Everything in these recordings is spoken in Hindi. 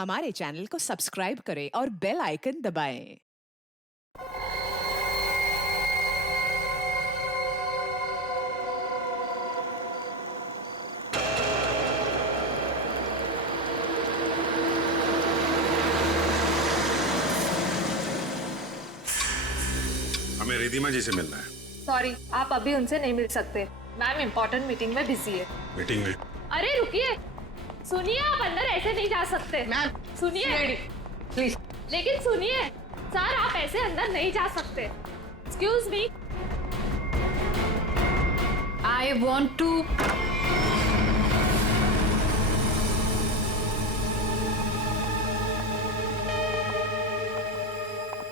हमारे चैनल को सब्सक्राइब करें और बेल आइकन दबाएं। हमें रिधिमा जी से मिलना है। सॉरी, आप अभी उनसे नहीं मिल सकते। मैम इम्पोर्टेंट मीटिंग में बिजी है। मीटिंग में? अरे रुकिए, सुनिए, आप अंदर ऐसे नहीं जा सकते। मैम सुनिए प्लीज। लेकिन सुनिए सर, आप ऐसे अंदर नहीं जा सकते। Excuse me, I want to.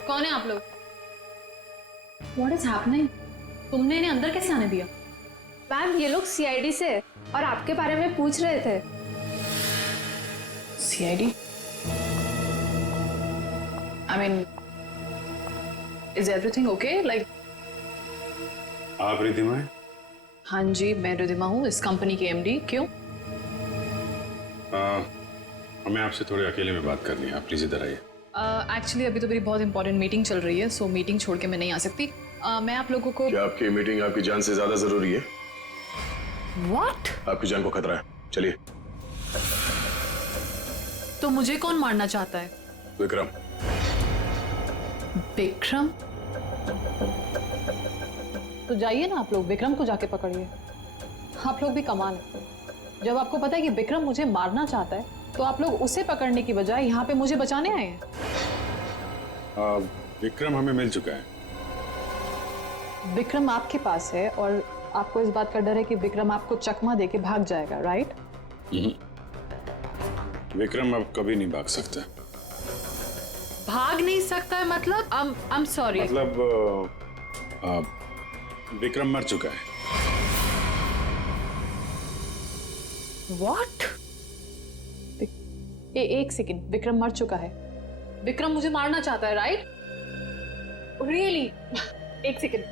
कौन है आप लोग? What is happening? तुमने इन्हें अंदर कैसे आने दिया? मैम ये लोग सीआईडी से और आपके बारे में पूछ रहे थे। CID? I mean, is everything okay? Like, आप रिधिमा हैं? हाँ जी, मैं रिधिमा हूँ, इस कंपनी की MD। क्यों? हमें आपसे थोड़े अकेले में बात करनी है, आप प्लीज इधर आइए। एक्चुअली अभी तो मेरी बहुत इंपॉर्टेंट मीटिंग चल रही है, सो मीटिंग छोड़ के मैं नहीं आ सकती। मैं आप लोगों को। क्या आपकी मीटिंग आपकी जान से ज्यादा जरूरी है? What? आपकी जान को खतरा है, चलिए। तो मुझे कौन मारना चाहता है? विक्रम। विक्रम? तो जाइए ना आप लोग, विक्रम को जाके पकड़िए। आप लोग भी कमाल है, जब आपको पता है कि विक्रम मुझे मारना चाहता है तो आप लोग उसे पकड़ने की बजाय यहाँ पे मुझे बचाने आए हैं। विक्रम हमें मिल चुका है। विक्रम आपके पास है और आपको इस बात का डर है कि विक्रम आपको चकमा देके भाग जाएगा, राइट? विक्रम अब कभी नहीं भाग सकता। भाग नहीं सकता है मतलब? I'm sorry। मतलब विक्रम मर चुका है। What? एक सेकंड, विक्रम मर चुका है? विक्रम मुझे मारना चाहता है, राइट? रियली? एक सेकंड,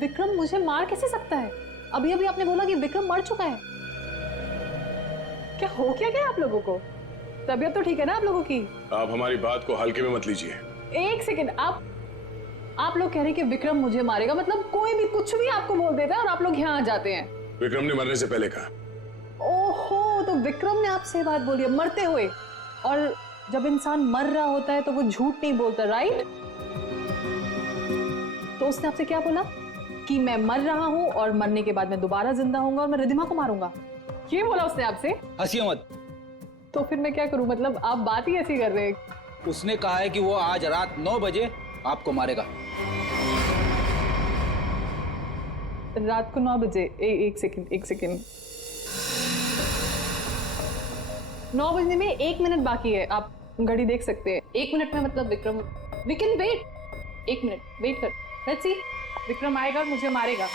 विक्रम मुझे मार कैसे सकता है? अभी अभी आपने बोला कि विक्रम मर चुका है। क्या हो क्या गया आप लोगों को? तबीयत तो ठीक है ना आप लोगों की? आप हमारी बात को हल्के में मत लीजिए। एक सेकंड, आप लोग कह रहे हैं कि विक्रम मुझे मारेगा, मतलब कोई भी कुछ भी आपको बोल देता है और आप लोग यहाँ आ जाते हैं। विक्रम ने मरने से पहले कहा। ओहो, तो विक्रम ने आपसे बात बोली है मरते हुए। और जब इंसान मर रहा होता है तो वो झूठ नहीं बोलता, राइट? तो उसने आपसे क्या बोला? कि मैं मर रहा हूं और मरने के बाद मैं दोबारा जिंदा होऊंगा और मैं रिधिमा को मारूंगा, ये बोला उसने आपसे? हंसिए मत। तो फिर मैं क्या करूं? मतलब आप बात ही ऐसी कर रहे हैं। उसने कहा है कि वो आज रात 9 बजे आपको मारेगा। रात को 9 बजे? एक सेकंड, 9 बजने में 1 मिनट बाकी है, आप घड़ी देख सकते हैं। 1 मिनट में मतलब Vikram, we can wait. 1 minute wait कर, लेट्स सी। विक्रम आएगा और मुझे मारेगा।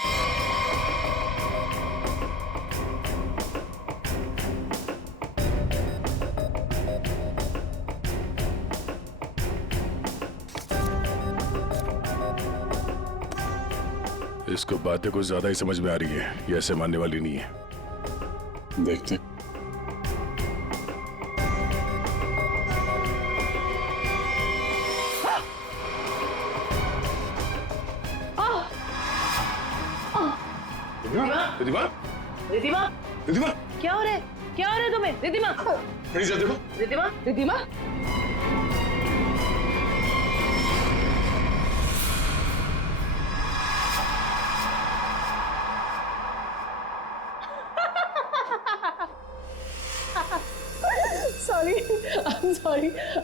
इसको बातें कुछ ज्यादा ही समझ में आ रही है, ये ऐसे मानने वाली नहीं है। देखते। रिधिमा? रिधिमा? रिधिमा? क्या हो रहा है? क्या हो रहा है तुम्हें? रिधिमा? खड़ी जा, देखो। Ridhima? Ridhima?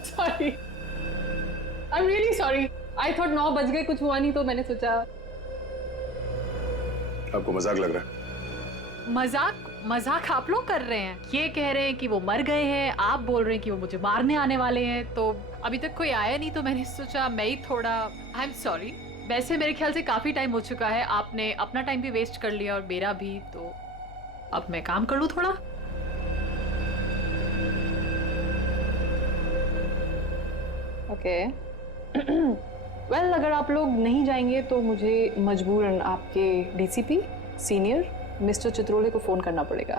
Sorry, I'm really sorry. I thought 9 बज गए, कुछ हुआ नहीं तो मैंने सोचा। आपको मजाक लग रहा है? मजाक आप लोग कर रहे हैं। ये कह रहे हैं कि वो मर गए हैं, आप बोल रहे हैं कि वो मुझे मारने आने वाले हैं। तो अभी तक कोई आया नहीं तो मैंने सोचा मैं ही थोड़ा। I am sorry. वैसे मेरे ख्याल से काफी टाइम हो चुका है, आपने अपना टाइम भी वेस्ट कर लिया और मेरा भी, तो अब मैं काम कर लूं थोड़ा। ओके। वेल, अगर आप लोग नहीं जाएंगे तो मुझे मजबूरन आपके DCP सीनियर मिस्टर चित्रोले को फोन करना पड़ेगा।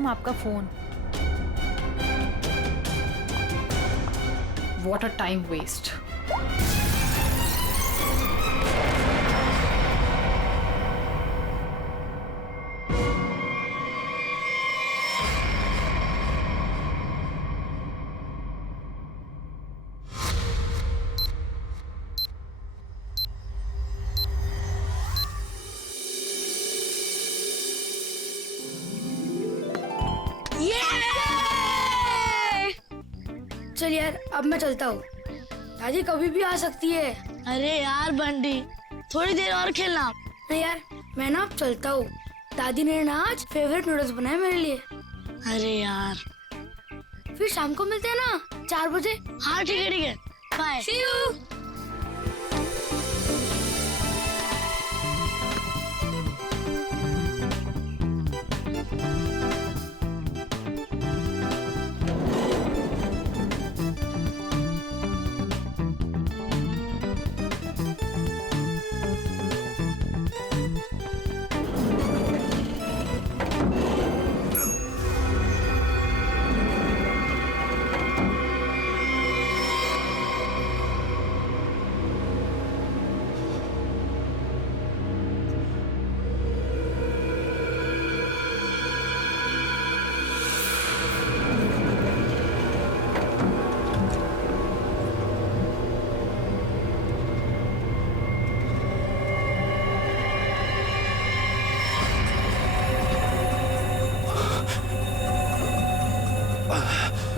मैडम आपका phone. What a time waste. चल यार अब मैं चलता हूँ, दादी कभी भी आ सकती है। अरे यार बंटी, थोड़ी देर और खेलना। नहीं यार मैं ना अब चलता हूँ, दादी ने ना आज फेवरेट नूडल्स बनाए मेरे लिए। अरे यार, फिर शाम को मिलते हैं ना 4 बजे। हाँ ठीक है बाय। See you।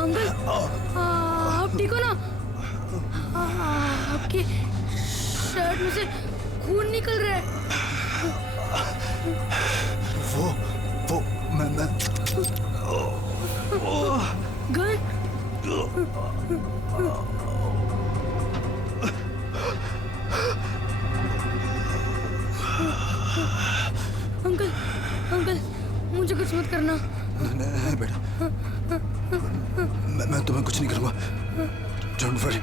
अंकल आप ठीक हो ना? आपकी शर्ट में से खून निकल रहा है। वो मैं गन? अंकल मुझे कुछ मत करना। नहीं बेटा, मैं तुम्हें कुछ नहीं करूंगा। Don't worry.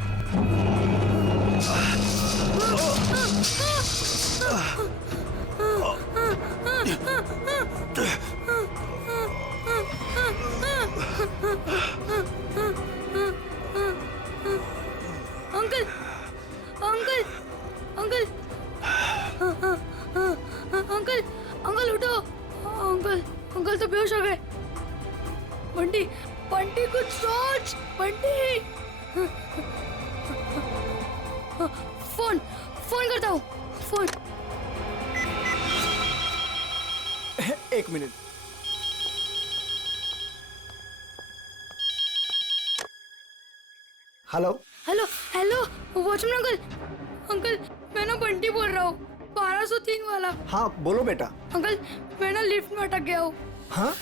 Uncle uncle uncle uncle uncle उठो। अंकल तो बेहोश हो गए। बंटी कुछ सोच। बंटी फोन करता हूँ। फोन। एक मिनट। हेलो वॉचमैन अंकल मैं ना बंटी बोल रहा हूँ, 1203 वाला। हाँ बोलो बेटा। अंकल मैं ना लिफ्ट में अटक गया हूँ। हाँ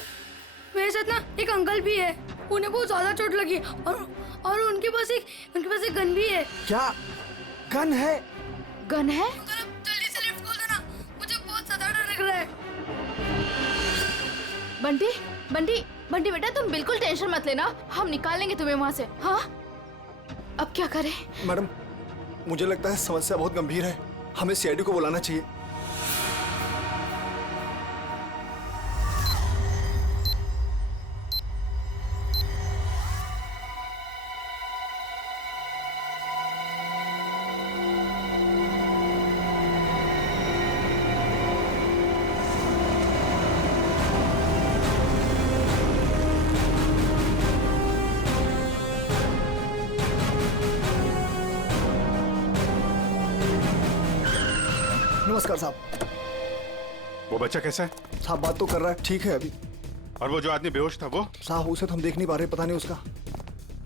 मेरे साथ ना एक अंकल भी है, उन्हें बहुत ज्यादा चोट लगी और उनके पास एक गन भी है। क्या गन है? गन है? अंकल अब जल्दी से लिफ्ट खोल देना, मुझे बहुत ज्यादा डर लग रहा है। बंटी बेटा तुम बिल्कुल टेंशन मत लेना, हम निकाल लेंगे तुम्हें वहाँ से। हाँ अब क्या करें? मैडम मुझे लगता है समस्या बहुत गंभीर है, हमें सीआईडी को बुलाना चाहिए। नमस्कार साहब। वो बच्चा कैसा है? साहब बात तो कर रहा है, ठीक है अभी। और वो जो आदमी बेहोश था वो? साहब उसे तो हम देख नहीं पा रहे, पता नहीं उसका।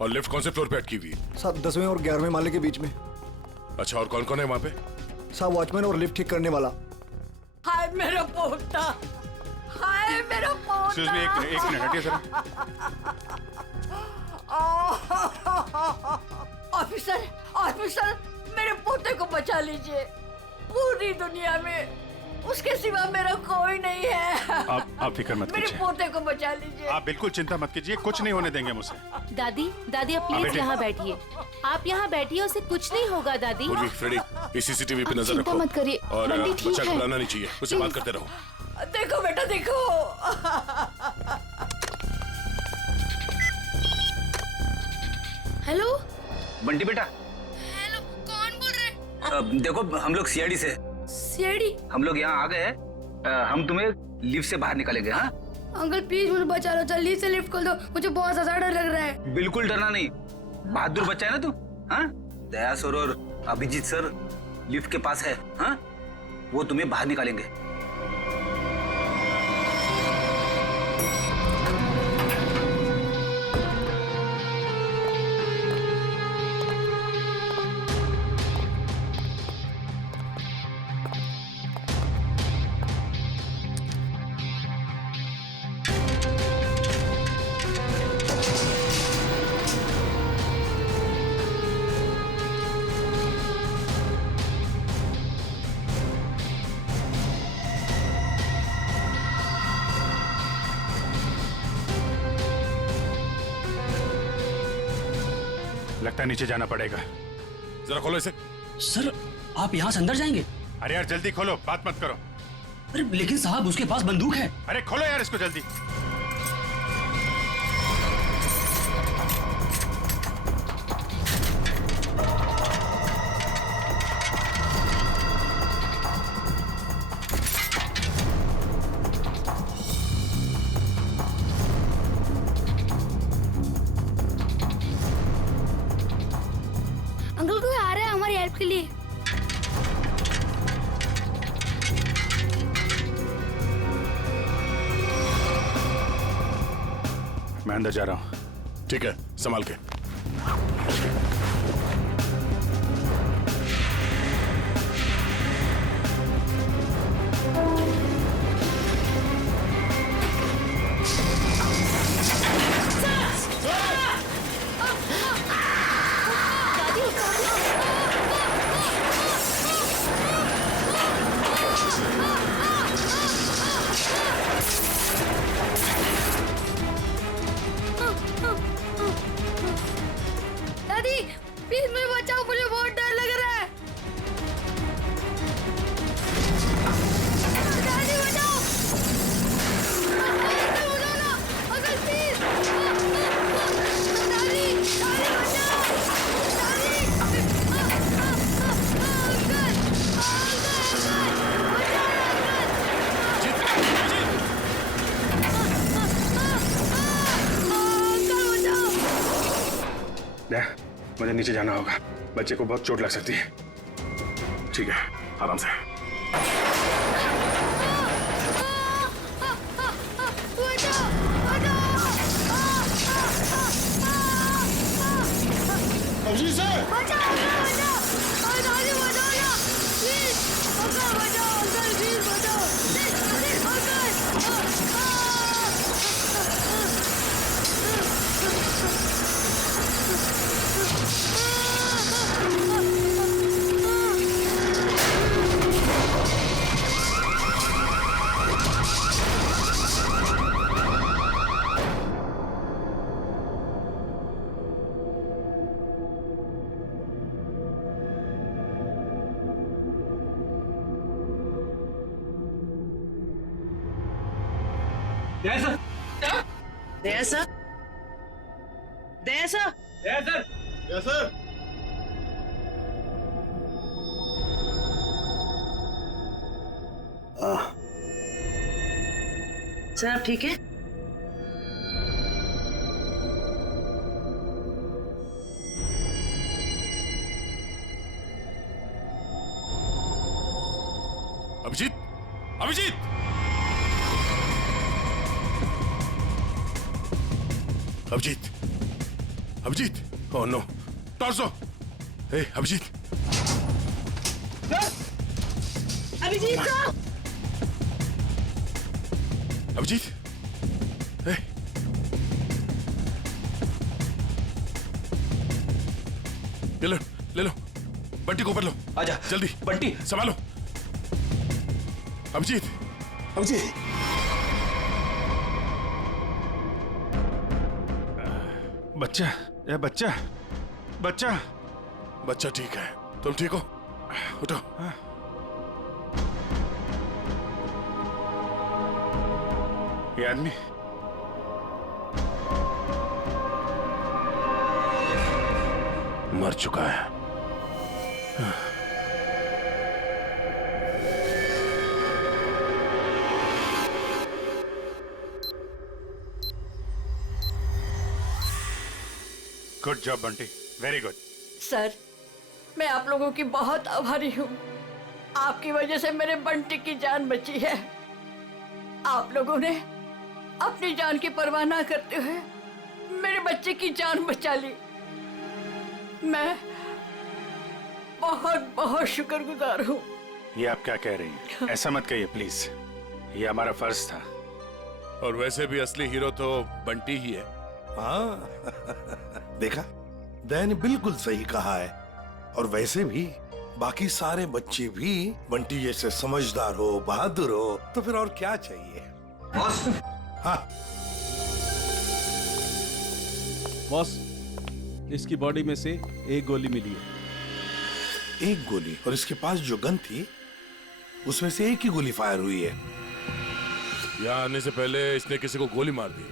और लिफ्ट कौन से फ्लोर पे अटकी हुई? साहब 10वें और 11वें माले के बीच में। अच्छा और कौन कौन है वहाँ पे? साहब वॉचमैन और लिफ्ट ठीक करने वाला। हाय मेरा पोता, हाय मेरा पोता। एक्सक्यूज मी, एक मिनट हटिए जरा। ऑफिसर मेरे पोते को बचा लीजिए, पूरी दुनिया में उसके सिवा मेरा कोई नहीं है। आप फिक्र मत मेरे कीजिए, पोते को बचा लीजिए। आप बिल्कुल चिंता मत कीजिए, कुछ नहीं होने देंगे मुझे। दादी आप प्लीज बेटे। यहाँ बैठिए। आप यहाँ बैठिए, उसे कुछ नहीं होगा दादी। पूर्वी, फ्रेडी, इस सीसीटीवी पे नजर चिंता रखो। मत करिए, और बंटी ठीक बच्चा को है। बुलाना नहीं चाहिए, उसे बात करते रहो। देखो बेटा देखो। हेलो बंटी बेटा, हेलो, कौन बोल रहे? देखो हम लोग सीआईडी से, सीआईडी? हम लोग यहाँ आ गए हैं। हम तुम्हें लिफ्ट से बाहर निकालेंगे। हाँ अंकल प्लीज मुझे बचा लो, जल्दी से लिफ्ट खोल दो, मुझे बहुत ज्यादा डर लग रहा है। बिल्कुल डरना नहीं, बहादुर बच्चा है ना तू। हाँ, दया सर और अभिजीत सर लिफ्ट के पास है। हाँ, वो तुम्हें बाहर निकालेंगे। लगता है नीचे जाना पड़ेगा। जरा खोलो इसे। सर आप यहाँ से अंदर जाएंगे? अरे यार जल्दी खोलो, बात मत करो। अरे लेकिन साहब उसके पास बंदूक है। अरे खोलो यार इसको जल्दी। अंकल कोई आ रहा है हमारी हेल्प के लिए। मैं अंदर जा रहा हूँ। ठीक है, संभाल के। दादी प्लीज मुझे बचाओ, मुझे बहुत डर लग रहा है। दादी बचाओ, अंकल बचाओ ना, अंकल प्लीज। दादी दादी बचाओ, दादी मुझे नीचे जाना होगा, बच्चे को बहुत चोट लग सकती है। ठीक है, आराम से। अभिजीत सर, बचाओ दादी, बचाओ ना प्लीज, अंकल बचाओ, अंकल प्लीज बचाओ, सर आप ठीक है? अभिजीत, अभिजीत, अभिजीत, अभिजीत, ओह नो, टॉर्सो, hey Abhijit, Abhijit sir, Abhijit, hey, ले लो, बंटी को ऊपर लो। आजा जल्दी, बंटी संभालो। अभिजीत, अभिजीत, बच्चा, ये बच्चा, बच्चा, बच्चा ठीक है। तुम ठीक हो? उठो। ये आदमी मर चुका है। Good job Bunty, very good. Sir, मैं आप लोगों की बहुत आभारी हूँ। आपकी वजह से मेरे बंटी की जान बची है। आप लोगों ने अपनी जान की परवाह ना करते हुए मेरे बच्चे की जान बचा ली। मैं बहुत बहुत शुक्रगुजार हूँ। ये आप क्या कह रही हैं? ऐसा मत कहिए प्लीज, ये हमारा फर्ज था। और वैसे भी असली हीरो तो बंटी ही है। हाँ देखा, दया ने बिल्कुल सही कहा है। और वैसे भी बाकी सारे बच्चे भी बंटी जैसे समझदार हो, बहादुर हो, तो फिर और क्या चाहिए। बॉस, हाँ बॉस, इसकी बॉडी में से एक गोली मिली है। एक गोली? और इसके पास जो गन थी उसमें से एक ही गोली फायर हुई है। यहाँ आने से पहले इसने किसी को गोली मार दी,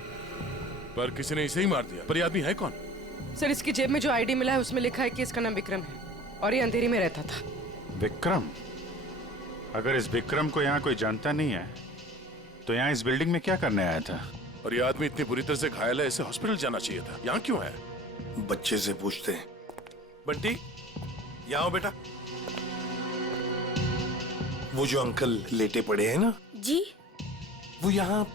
पर किसी ने इसे ही मार दिया। पर ये आदमी है कौन? सर, इसकी जेब में जो आईडी मिला है उसमें लिखा है कि इसका नाम विक्रम है और ये अंधेरी में रहता था। विक्रम? अगर इस विक्रम को यहाँ कोई जानता नहीं है तो यहाँ इस बिल्डिंग में क्या करने आया था? और ये आदमी इतनी बुरी तरह से घायल है, इसे हॉस्पिटल जाना चाहिए था। यहाँ क्यों है? बच्चे से पूछते हैं। बंटी, यहाँ आओ बेटा। वो जो अंकल लेटे पड़े हैं ना जी, वो यहाँ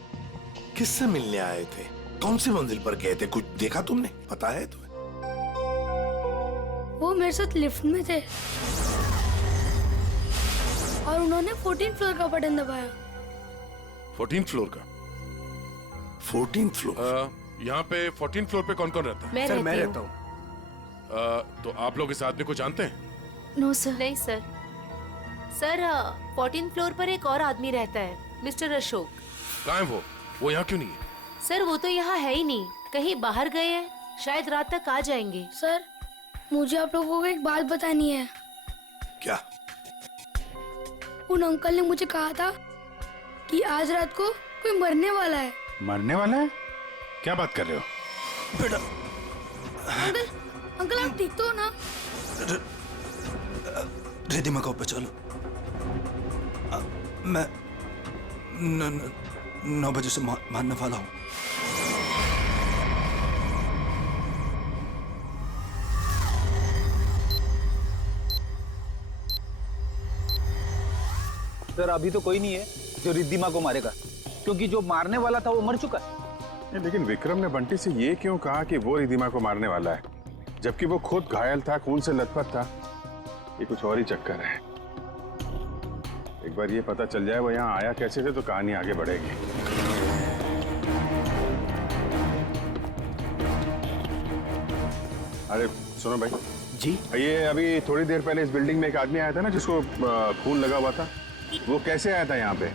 किससे मिलने आए थे? कौन सी मंजिल पर गए थे? कुछ देखा तुमने? पता है तुम्हें? वो मेरे साथ लिफ्ट में थे और उन्होंने 14th फ्लोर का बटन दबाया। 14th फ्लोर का? 14th floor? यहाँ पे 14th फ्लोर पे कौन कौन रहता है? सर मैं रहता हूँ। तो आप लोग इस आदमी को जानते हैं? No sir. नहीं सर। सर 14th फ्लोर पर एक और आदमी रहता है, मिस्टर अशोक। कहाँ है वो? वो यहाँ क्यों नहीं है? सर वो तो यहाँ है ही नहीं, कहीं बाहर गए हैं, शायद रात तक आ जाएंगे। सर, मुझे आप लोगों को एक बात बतानी है। क्या? उन अंकल ने मुझे कहा था कि आज रात को कोई मरने वाला है। मरने वाला है? क्या बात कर रहे हो? बेटा। अंकल, अंकल आप ठीक तो हो ना? रिद्धिमा को बचा लो। मैं 9 बजे से मारने वाला हूँ। सर अभी तो कोई नहीं है जो रिद्धिमा को मारेगा, क्योंकि जो मारने वाला था वो मर चुका है। लेकिन विक्रम ने बंटी से ये क्यों कहा कि वो रिद्धिमा को मारने वाला है, जबकि वो खुद घायल था, खून से लथपथ था? ये कुछ और ही चक्कर है। एक बार ये पता चल जाए वो यहाँ आया कैसे थे तो कहानी आगे बढ़ेगी। अरे सुनो भाई जी, ये अभी थोड़ी देर पहले इस बिल्डिंग में एक आदमी आया था ना जिसको खून लगा हुआ था, वो कैसे आया था यहाँ पे?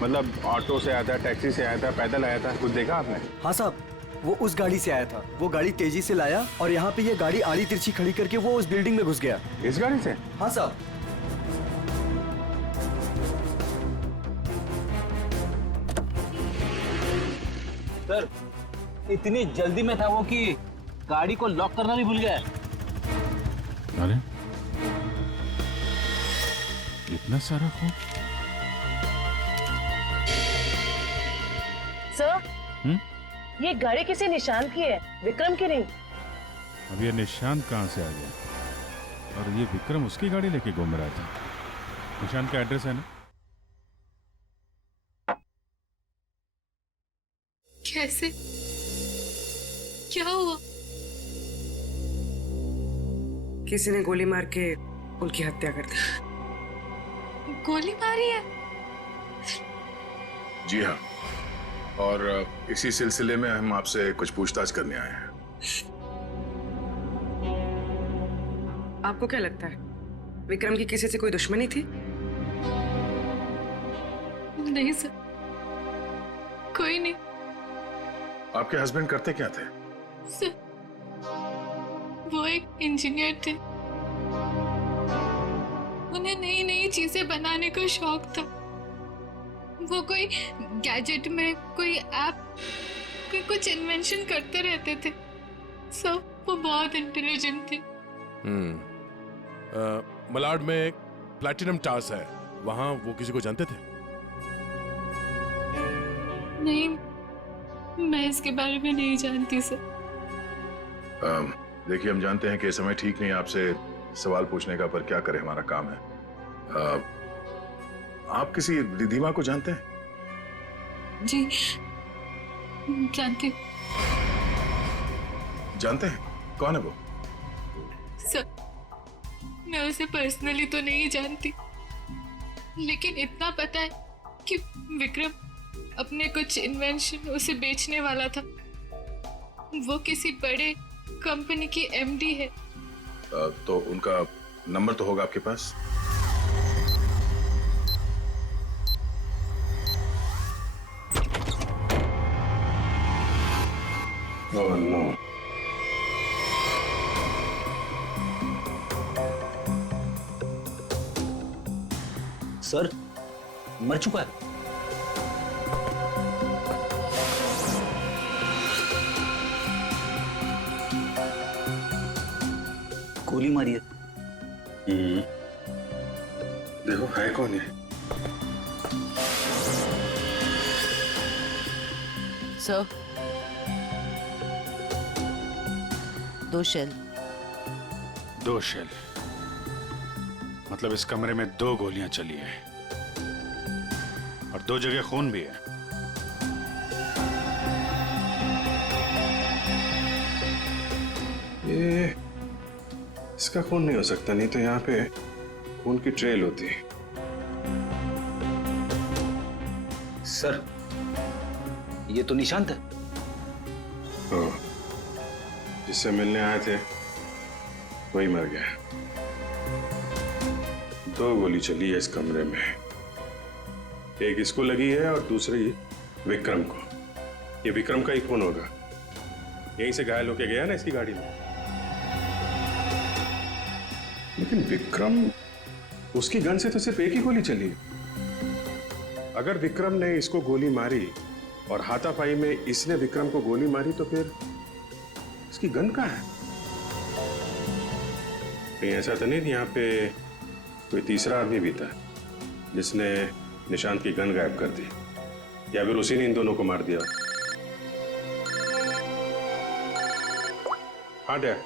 मतलब ऑटो से आया था, टैक्सी से आया था, पैदल आया था? कुछ देखा आपने? हाँ साहब, वो उस गाड़ी से आया था। वो गाड़ी तेजी से लाया और यहाँ पे ये गाड़ी आड़ी तिरछी खड़ी करके वो उस बिल्डिंग में घुस गया। इस गाड़ी से? हाँ साहब। सर इतनी जल्दी में था वो कि गाड़ी को लॉक करना भी भूल गया। अरे इतना सारा खून? सर, ये गाड़ी किसी निशान की है, विक्रम की नहीं। अब ये निशान कहाँ से आ गया? और ये विक्रम उसकी गाड़ी लेके घूम रहा था। निशान का एड्रेस है ना? कैसे? क्या हुआ? किसी ने गोली मार के उनकी हत्या कर दी। गोली मारी है? जी हाँ, और इसी सिलसिले में हम आपसे कुछ पूछताछ करने आए हैं। आपको क्या लगता है विक्रम की किसी से कोई दुश्मनी थी? नहीं सर, कोई नहीं। आपके हस्बैंड करते क्या थे? सर, वो एक इंजीनियर थे। उन्हें नई नई चीजें बनाने का शौक था। वो कोई गैजेट में कोई ऐप, कोई कुछ इन्वेंशन करते रहते थे। सर, वो बहुत इंटेलिजेंट थे। मलाड में प्लैटिनम टास है, वहां वो किसी को जानते थे? नहीं, मैं इसके बारे में नहीं जानती सर। देखिए, हम जानते हैं कि समय ठीक नहीं है आपसे सवाल पूछने का, पर क्या करें, हमारा काम है। आप किसी रिधिमा को जानते हैं? जी जानती हूँ। जानते हैं? कौन है वो? सर, मैं उसे पर्सनली तो नहीं जानती, लेकिन इतना पता है कि विक्रम अपने कुछ इन्वेंशन उसे बेचने वाला था। वो किसी बड़े कंपनी की एमडी है। तो उनका नंबर तो होगा आपके पास? Oh no. सर, मर चुका है। गोली मारी है। देखो है कौन है? Sir, 2 shell. 2 शेल? मतलब इस कमरे में 2 गोलियां चली हैं और 2 जगह खून भी है। ये इसका खून नहीं हो सकता, नहीं तो यहाँ पे खून की ट्रेल होती है। सर, ये तो निशांत है। जिससे मिलने आए थे वही मर गया। 2 गोली चली है इस कमरे में, एक इसको लगी है और दूसरी विक्रम को। ये विक्रम का ही खून होगा, यहीं से घायल होके गया ना इसकी गाड़ी में। लेकिन विक्रम, उसकी गन से तो सिर्फ एक ही गोली चली। अगर विक्रम ने इसको गोली मारी और हाथापाई में इसने विक्रम को गोली मारी, तो फिर इसकी गन कहाँ है? कहीं ऐसा तो नहीं यहाँ पे कोई तीसरा आदमी भी था जिसने निशांत की गन गायब कर दी, या फिर उसी ने इन दोनों को मार दिया? हाँ डैड।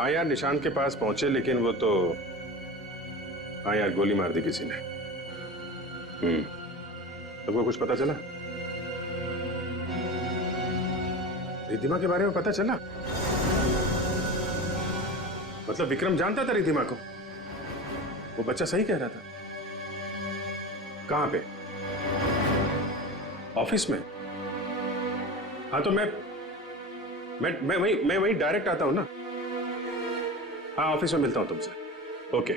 हाँ यार, निशांत के पास पहुंचे, लेकिन वो तो, हाँ यार, गोली मार दी किसी ने। तुमको कुछ पता चला? रिधिमा के बारे में पता चला? मतलब विक्रम जानता था रिधिमा को? वो बच्चा सही कह रहा था। कहां पे? ऑफिस में? हाँ तो मैं वही डायरेक्ट आता हूं ना। हाँ, ऑफिस में मिलता हूं तुमसे। ओके।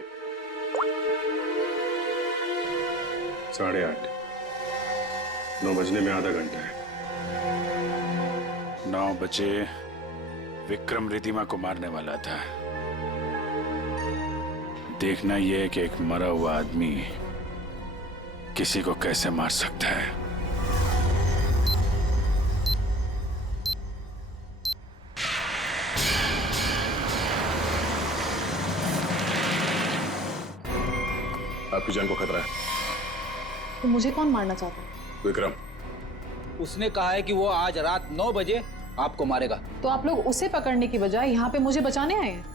8:30। 9 बजने में आधा घंटा है। 9 बजे विक्रम रिधिमा को मारने वाला था। देखना यह कि एक मरा हुआ आदमी किसी को कैसे मार सकता है। आपकी जान को खतरा है। तो मुझे कौन मारना चाहता है? विक्रम। उसने कहा है कि वो आज रात 9 बजे आपको मारेगा। तो आप लोग उसे पकड़ने की बजाय यहाँ पे मुझे बचाने आए हैं?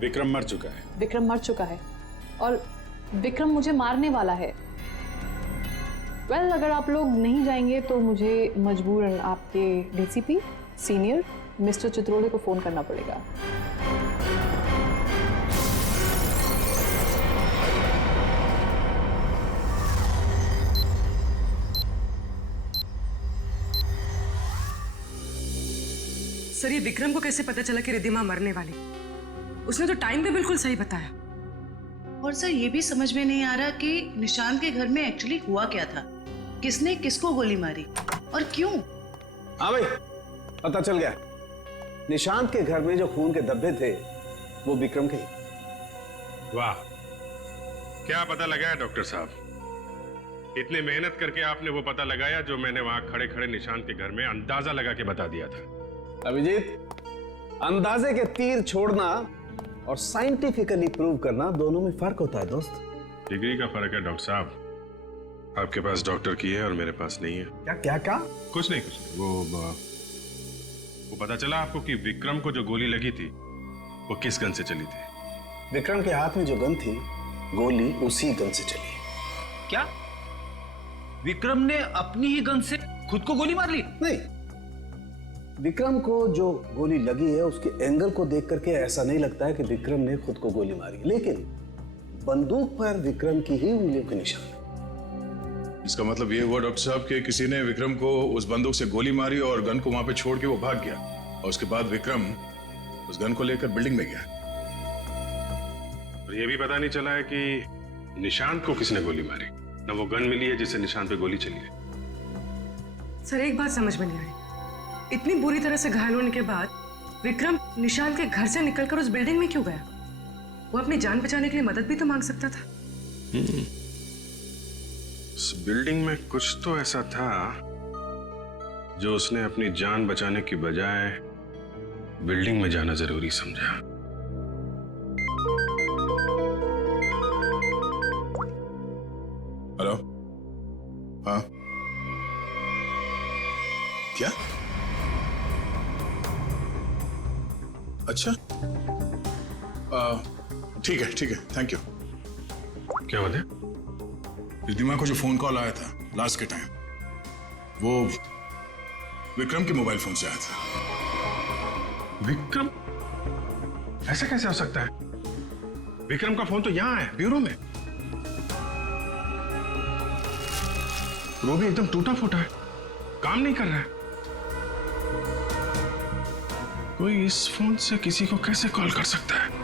विक्रम मर चुका है। विक्रम मर चुका है और विक्रम मुझे मारने वाला है। वेल, अगर आप लोग नहीं जाएंगे तो मुझे मजबूरन आपके डीसीपी सीनियर मिस्टर चित्रोले को फोन करना पड़ेगा। सर, ये विक्रम को कैसे पता चला कि रिधिमा मरने वाली? उसने तो टाइम भी बिल्कुल सही बताया। और सर, ये भी समझ में नहीं आ रहा कि निशांत के घर में एक्चुअली हुआ क्या था, किसने किसको गोली मारी और क्यों। हाँ भाई, पता चल गया। निशांत के घर में जो खून के धब्बे थे वो विक्रम के। वाह, क्या पता लगाया डॉक्टर साहब? इतनी मेहनत करके आपने वो पता लगाया जो मैंने वहां खड़े खड़े निशांत के घर में अंदाजा लगा के बता दिया था। अभिजीत, अंदाजे के तीर छोड़ना और साइंटिफिकली प्रूव करना दोनों में फर्क होता है दोस्त। डिग्री का फर्क है डॉक्टर साहब। आपके पास डॉक्टर की है और मेरे पास नहीं है। क्या क्या क्या? कुछ नहीं। वो पता चला आपको कि विक्रम को जो गोली लगी थी वो किस गन से चली थी? विक्रम के हाथ में जो गन थी, गोली उसी गन से चली। क्या विक्रम ने अपनी ही गन से खुद को गोली मार ली? नहीं, विक्रम को जो गोली लगी है उसके एंगल को देख करके ऐसा नहीं लगता है कि विक्रम ने खुद को गोली मारी, लेकिन बंदूक पर विक्रम की ही उंगलियों के निशान है। इसका मतलब ये हुआ डॉक्टर साहब कि किसी ने विक्रम को उस बंदूक से गोली मारी और गन को वहां पे छोड़ के वो भाग गया, और उसके बाद विक्रम उस गन को लेकर बिल्डिंग में गया। और ये भी पता नहीं चला है कि निशांत को किसने गोली मारी, ना वो गन मिली है जिससे निशांत पे गोली चली है। सर एक बात समझ में नहीं आई, इतनी बुरी तरह से घायल होने के बाद विक्रम निशांत के घर से निकलकर उस बिल्डिंग में क्यों गया? वो अपनी जान बचाने के लिए मदद भी तो मांग सकता था। उस बिल्डिंग में कुछ तो ऐसा था जो उसने अपनी जान बचाने की बजाय बिल्डिंग में जाना जरूरी समझा। हेलो, हाँ क्या? अच्छा, ठीक है, थैंक यू। क्या बात है? रिद्धिमा को जो फोन कॉल आया था लास्ट के टाइम, वो विक्रम के मोबाइल फोन से आया था। विक्रम? ऐसा कैसे हो सकता है? विक्रम का फोन तो यहां है, ब्यूरो में। वो भी एकदम टूटा फूटा है, काम नहीं कर रहा है। कोई इस फोन से किसी को कैसे कॉल कर सकता है?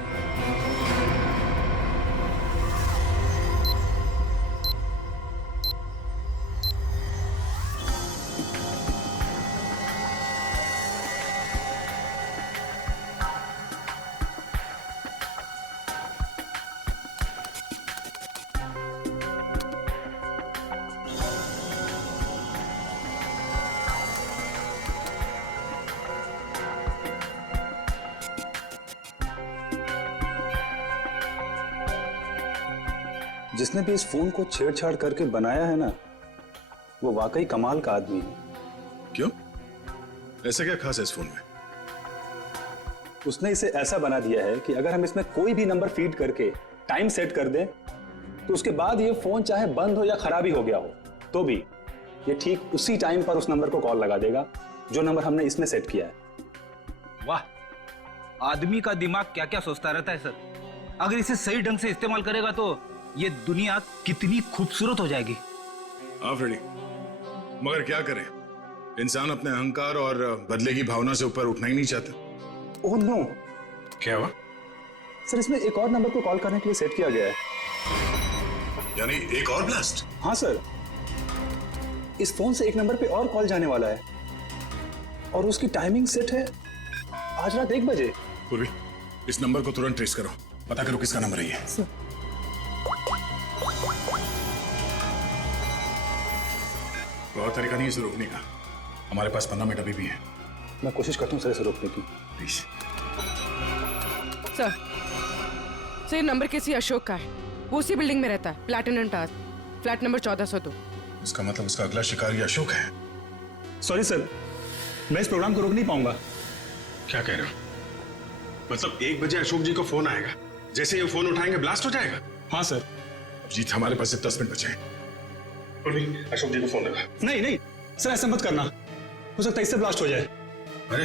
जिसने भी इस फोन को छेड़छाड़ करके बनाया है ना, वो वाकई कमाल का आदमी है। क्यों? ऐसा क्या खास है इस फोन में? उसने इसे ऐसा बना दिया है कि अगर हम इसमें कोई भी नंबर फीड करके टाइम सेट कर दें, तो उसके बाद ये फोन चाहे बंद हो या खराबी हो गया हो, तो भी ये ठीक उसी टाइम पर उस नंबर को कॉल लगा देगा जो नंबर हमने इसमें सेट किया है। वाह, आदमी का दिमाग क्या क्या सोचता रहता है सर। अगर इसे सही ढंग से इस्तेमाल करेगा तो ये दुनिया कितनी खूबसूरत हो जाएगी। हाँ फ्रेडी, मगर क्या करें, इंसान अपने अहंकार और बदले की भावना से ऊपर उठना ही नहीं चाहता। Oh no. क्या हुआ? सर इसमें एक और नंबर को कॉल करने के लिए सेट किया गया है। यानी एक और ब्लास्ट? हाँ सर, इस फोन से एक नंबर पे और कॉल जाने वाला है और उसकी टाइमिंग सेट है आज रात 1 बजे। पूर्वी, इस नंबर को तुरंत ट्रेस करो, पता करो किसका नंबर है ये। बहुत तरीका नहीं है इसे रोकने का, हमारे पास 15 मिनट अभी भी है। मैं कोशिश करता हूँ सर इसे रोकने की। प्लीज। सर ये नंबर किसी अशोक का है, वो उसी बिल्डिंग में रहता है, प्लैटिनम टावर, फ्लैट नंबर 1402। इसका मतलब उसका अगला शिकारी अशोक है। सॉरी सर, मैं इस प्रोग्राम को रोक नहीं पाऊंगा। क्या कह रहे हो? मतलब 1 बजे अशोक जी को फोन आएगा, जैसे ये फोन उठाएंगे ब्लास्ट हो जाएगा? हाँ सर। जीत, हमारे पास सिर्फ 10 मिनट बचे हैं। अशोक जी को फोन लगा। नहीं नहीं सर, ऐसा मत करना, हो सकता है इससे ब्लास्ट हो जाए। अरे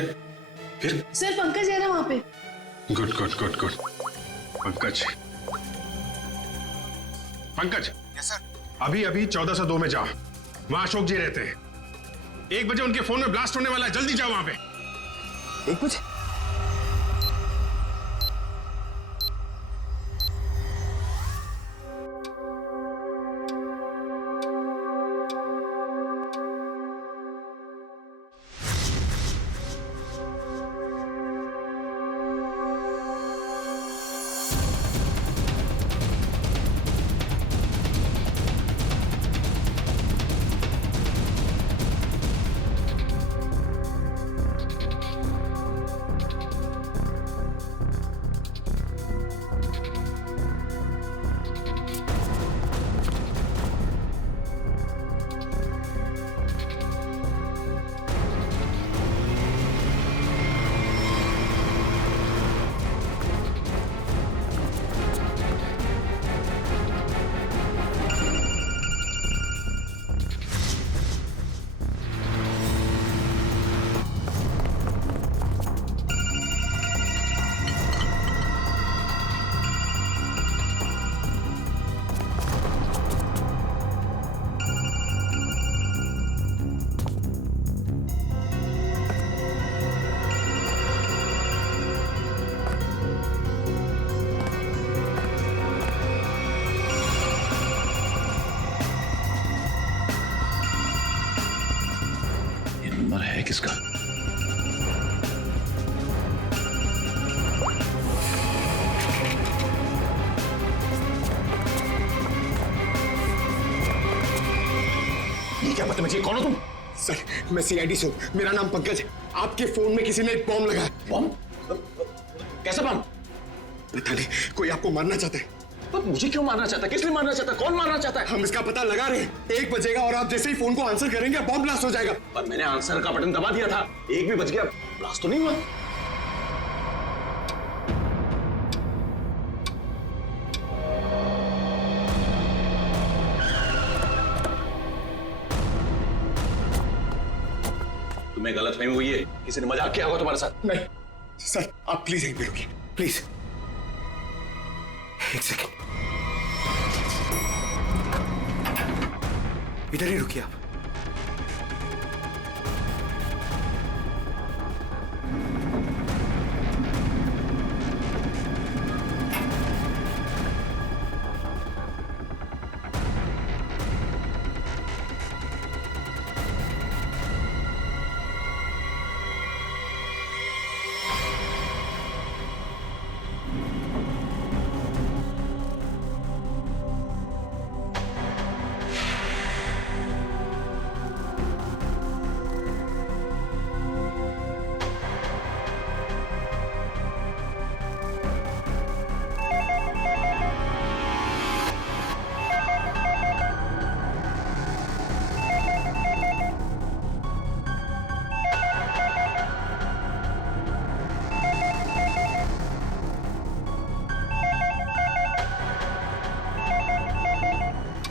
फिर? सर पंकज है ना वहां पे। Good good good good. Pankaj, Pankaj. Yes sir. अभी अभी 1402 में जाओ, वहां अशोक जी रहते हैं। 1 बजे उनके फोन में ब्लास्ट होने वाला है, जल्दी जाओ वहां पे। 1 बजे? है किसका? ये क्या बदतमीजी, कौन हो तुम? सर, मैं सीआईडी से हूँ, मेरा नाम पंकज है। आपके फोन में किसी ने एक बॉम्ब लगाया। बॉम्ब? कैसा बॉम्ब? पता नहीं, कोई आपको मारना चाहता है। तो मुझे क्यों मारना चाहता है? किस लिए मारना चाहता है? कौन मारना चाहता है? हम इसका पता लगा रहे हैं। 1 बजेगा और आप जैसे ही फोन को आंसर करेंगे बॉम्ब ब्लास्ट हो जाएगा। पर मैंने आंसर का बटन दबा दिया था, 1 भी बज गया, ब्लास्ट तो नहीं हुआ। तुम्हें गलतफहमी हुई है, किसी ने मजाक किया होगा तुम्हारे साथ। नहीं सर, आप प्लीज यहीं पे रुकिए, प्लीज। 1 सेकेंड, इधर ही रुकिए आप।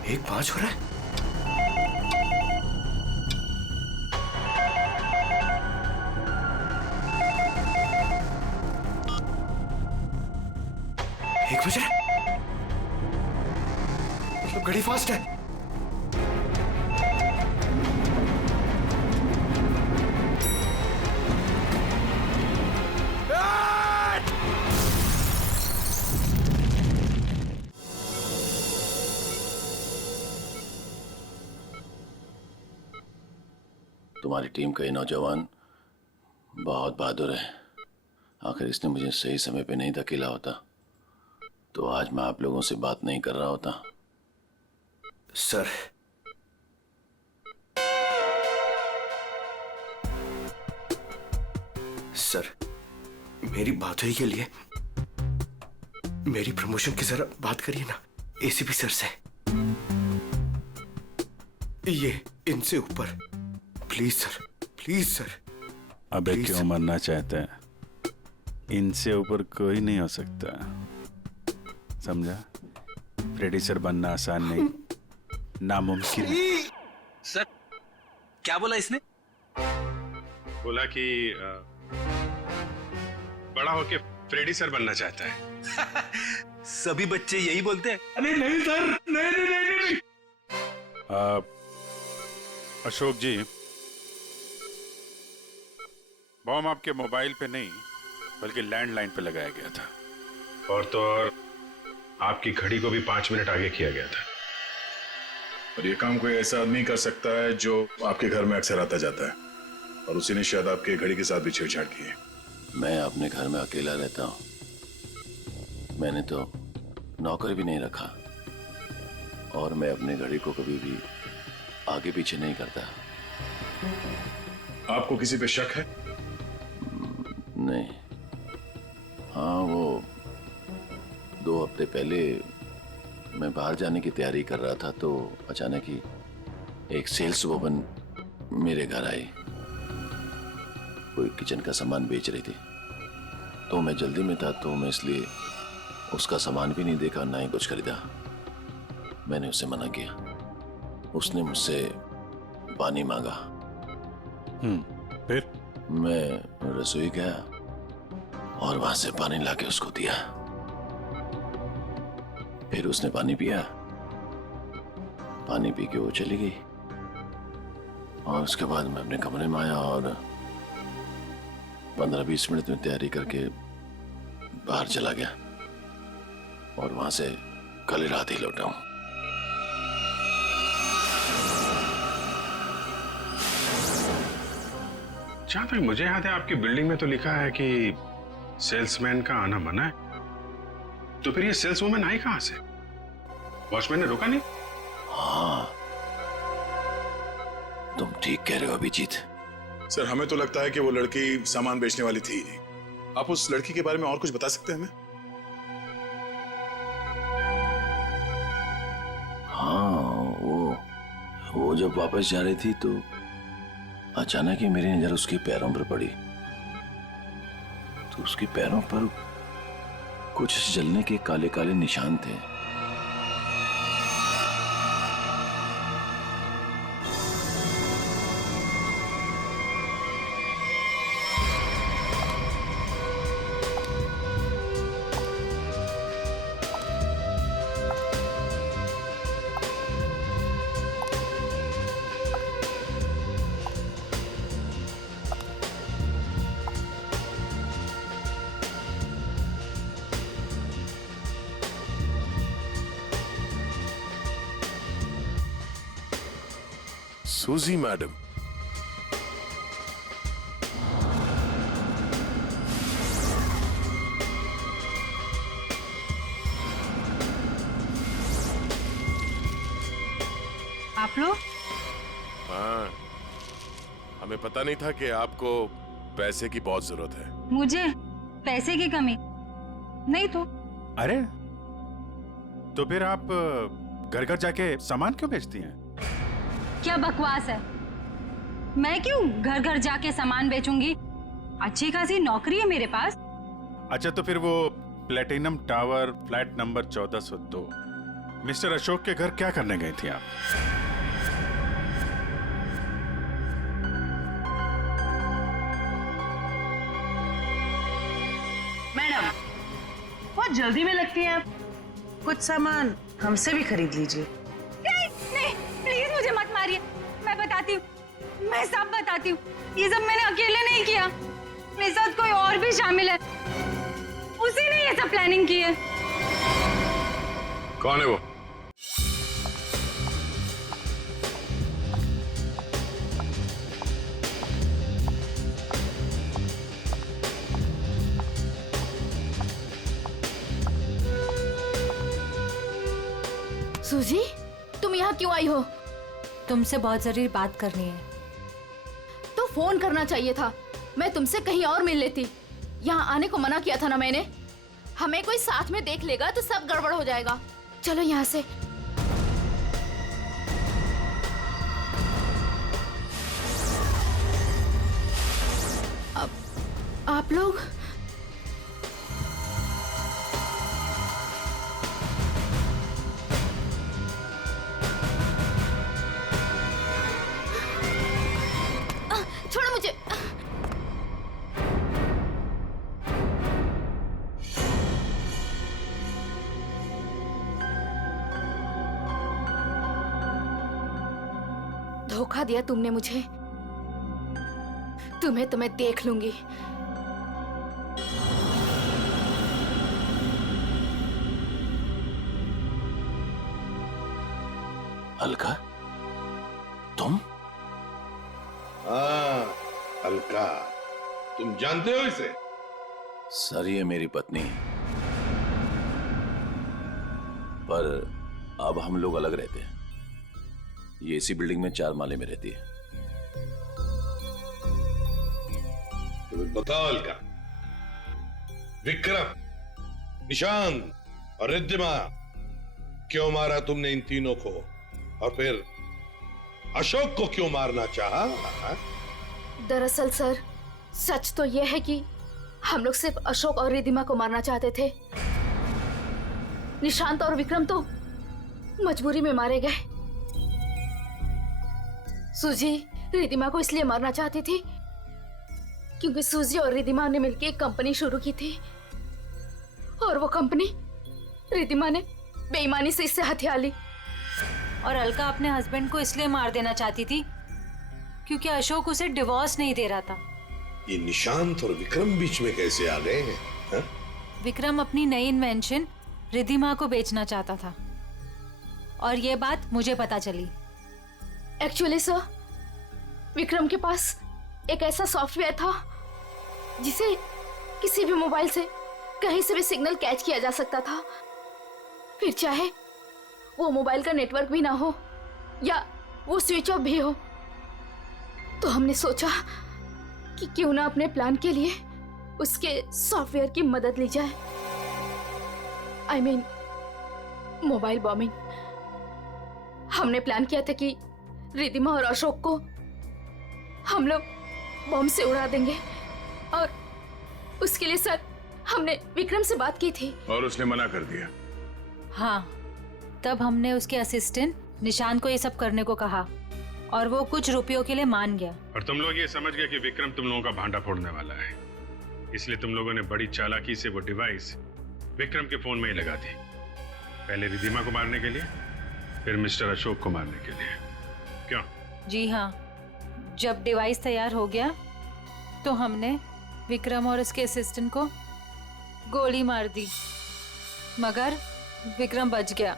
एक 5 हो रहा है। एक बज रहा है, मतलब घड़ी फास्ट है। तुम्हारी टीम का ये नौजवान बहुत बहादुर है। आखिर इसने मुझे सही समय पे नहीं धकेला होता तो आज मैं आप लोगों से बात नहीं कर रहा होता। सर, सर, मेरी बात हुई के लिए मेरी प्रमोशन की जरा बात करिए ना एसीपी सर से। ये इनसे ऊपर, प्लीज सर, प्लीज सर। अबे क्यों मरना चाहता है? इनसे ऊपर कोई नहीं हो सकता, समझा? फ्रेडी सर बनना आसान नहीं, नामुमकिन है। सर, क्या बोला इसने? बोला कि बड़ा होके फ्रेडी सर बनना चाहता है। सभी बच्चे यही बोलते हैं। अरे नहीं सर, नहीं। अशोक जी, बॉम्ब आपके मोबाइल पे नहीं बल्कि लैंडलाइन पे लगाया गया था, और तो और आपकी घड़ी को भी 5 मिनट आगे किया गया था। और ये काम कोई ऐसा आदमी कर सकता है जो आपके घर में अक्सर आता जाता है, और उसी ने शायद आपके घड़ी के साथ भी छेड़छाड़ की है। मैं अपने घर में अकेला रहता हूँ, मैंने तो नौकर भी नहीं रखा, और मैं अपने घड़ी को कभी भी आगे पीछे नहीं करता। आपको किसी पे शक है? नहीं। हाँ, वो 2 हफ्ते पहले मैं बाहर जाने की तैयारी कर रहा था तो अचानक ही एक सेल्स वुमन मेरे घर आई। कोई किचन का सामान बेच रही थी, तो मैं जल्दी में था तो मैं इसलिए उसका सामान भी नहीं देखा, ना ही कुछ खरीदा। मैंने उसे मना किया। उसने मुझसे पानी मांगा। फिर मैं रसोई गया और वहां से पानी लाके उसको दिया। फिर उसने पानी पिया, पानी पी के वो चली गई, और उसके बाद मैं अपने कमरे में आया और 15-20 मिनट में तैयारी करके बाहर चला गया, और वहां से कल रात ही लौटा हूं। जहां तक मुझे याद है आपकी बिल्डिंग में तो लिखा है कि सेल्समैन का आना मना है, तो फिर ये सेल्सवुमन आई कहां से? वॉचमैन ने रोका नहीं? हाँ, तुम ठीक कह रहे हो अभिजीत। सर हमें तो लगता है कि वो लड़की सामान बेचने वाली थी ही नहीं। आप उस लड़की के बारे में और कुछ बता सकते हैं हमें? हाँ, वो जब वापस जा रही थी तो अचानक ही मेरी नजर उसके पैरों पर पड़ी, तो उसके पैरों पर कुछ जलने के काले काले निशान थे। सूजी मैडम, आप लोग? हाँ, हमें पता नहीं था कि आपको पैसे की बहुत जरूरत है। मुझे पैसे की कमी नहीं तो। अरे तो फिर आप घर घर जाके सामान क्यों बेचती हैं? क्या बकवास है, मैं क्यों घर घर जाके सामान बेचूंगी? अच्छी खासी नौकरी है मेरे पास। अच्छा तो फिर वो platinum tower flat number 1402 mister Ashok के घर क्या करने गई थी आप? मैडम बहुत जल्दी में लगती हैं आप, कुछ सामान हमसे भी खरीद लीजिए। नहीं, प्लीज मुझे मत मारिए, मैं बताती हूँ, मैं सब बताती हूँ। ये सब मैंने अकेले नहीं किया, मेरे साथ कोई और भी शामिल है, उसी ने ये सब प्लानिंग की है। कौन है वो? सूजी, तुम यहाँ क्यों आई हो? तुमसे बहुत जरूरी बात करनी है। तो फोन करना चाहिए था, मैं तुमसे कहीं और मिल लेती। यहाँ आने को मना किया था ना मैंने। हमें कोई साथ में देख लेगा तो सब गड़बड़ हो जाएगा। चलो यहाँ से। अब आप लोग छोड़ो मुझे। धोखा दिया तुमने मुझे, तुम्हें तो मैं देख लूंगी। अलका, तुम? हाँ अलका, तुम जानते हो इसे? सर ये मेरी पत्नी है, पर अब हम लोग अलग रहते हैं। ये इसी बिल्डिंग में 4 माले में रहती है। तो बताओ अलका, विक्रम, निशांत और रिद्धिमा क्यों मारा तुमने इन तीनों को, और फिर अशोक को क्यों मारना चाहा? दरअसल सर, सच तो यह है कि हम लोग सिर्फ अशोक और रिद्धिमा को मारना चाहते थे। निशांत और विक्रम तो मजबूरी में मारे गए। सूजी रिद्धिमा को इसलिए मारना चाहती थी क्योंकि सूजी और रिद्धिमा ने मिलकर एक कंपनी शुरू की थी, और वो कंपनी रिद्धिमा ने बेईमानी से इससे हथिया ली। और अलका अपने हस्बैंड को इसलिए मार देना चाहती थी क्योंकि अशोक उसे डिवोर्स नहीं दे रहा था। ये निशांत और विक्रम बीच में कैसे आ गए हैं? हा? विक्रम अपनी नई इन्वेंशन रिद्धिमा को बेचना चाहता था, और ये बात मुझे पता चली। एक्चुअली सर, विक्रम के पास एक ऐसा सॉफ्टवेयर था जिसे किसी भी मोबाइल से कहीं से भी सिग्नल कैच किया जा सकता था, फिर चाहे वो मोबाइल का नेटवर्क भी ना हो या वो स्विच ऑफ भी हो। तो हमने सोचा कि क्यों ना अपने प्लान के लिए उसके सॉफ्टवेयर की मदद ली जाए। I mean, mobile bombing. हमने प्लान किया था कि रिद्धिमा और अशोक को हम लोग बॉम्ब से उड़ा देंगे, और उसके लिए सर हमने विक्रम से बात की थी और उसने मना कर दिया। हाँ, तब हमने उसके असिस्टेंट निशान को ये सब करने को कहा और वो कुछ रुपयों के लिए मान गया। और तुम लोग ये समझ गए कि विक्रम तुम लोगों का भांडा फोड़ने वाला है, इसलिए तुम लोगों ने बड़ी चालाकी से वो डिवाइस विक्रम के फोन में ही लगा दी। पहले रिद्धिमा को मारने के लिए, फिर मिस्टर अशोक को मारने के लिए। क्यों? जी हाँ, जब डिवाइस तैयार हो गया तो हमने विक्रम और उसके असिस्टेंट को गोली मार दी, मगर विक्रम बच गया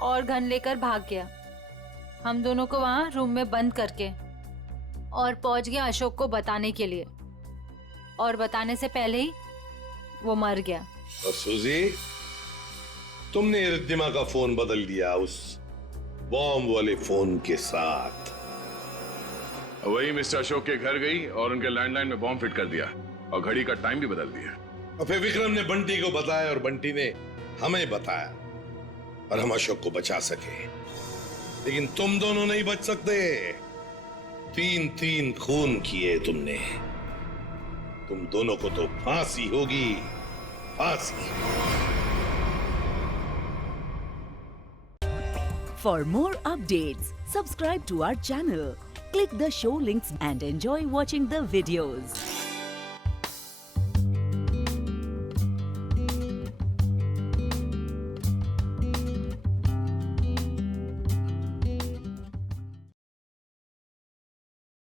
और गन लेकर भाग गया। हम दोनों को वहां रूम में बंद करके और पहुंच गया अशोक को बताने के लिए, और बताने से पहले ही वो मर गया। और सूजी, तुमने रिद्धिमा का फोन बदल दिया उस बॉम्ब वाले फोन के साथ। वही मिस्टर अशोक के घर गई और उनके लैंडलाइन में बॉम्ब फिट कर दिया और घड़ी का टाइम भी बदल दिया। और फिर विक्रम ने बंटी को बताया और बंटी ने हमें बताया, और हम अशोक को बचा सके। लेकिन तुम दोनों नहीं बच सकते। 3 खून किए तुमने। तुम दोनों को तो फांसी होगी, फांसी। For more updates, subscribe to our channel, click the show links and enjoy watching the videos.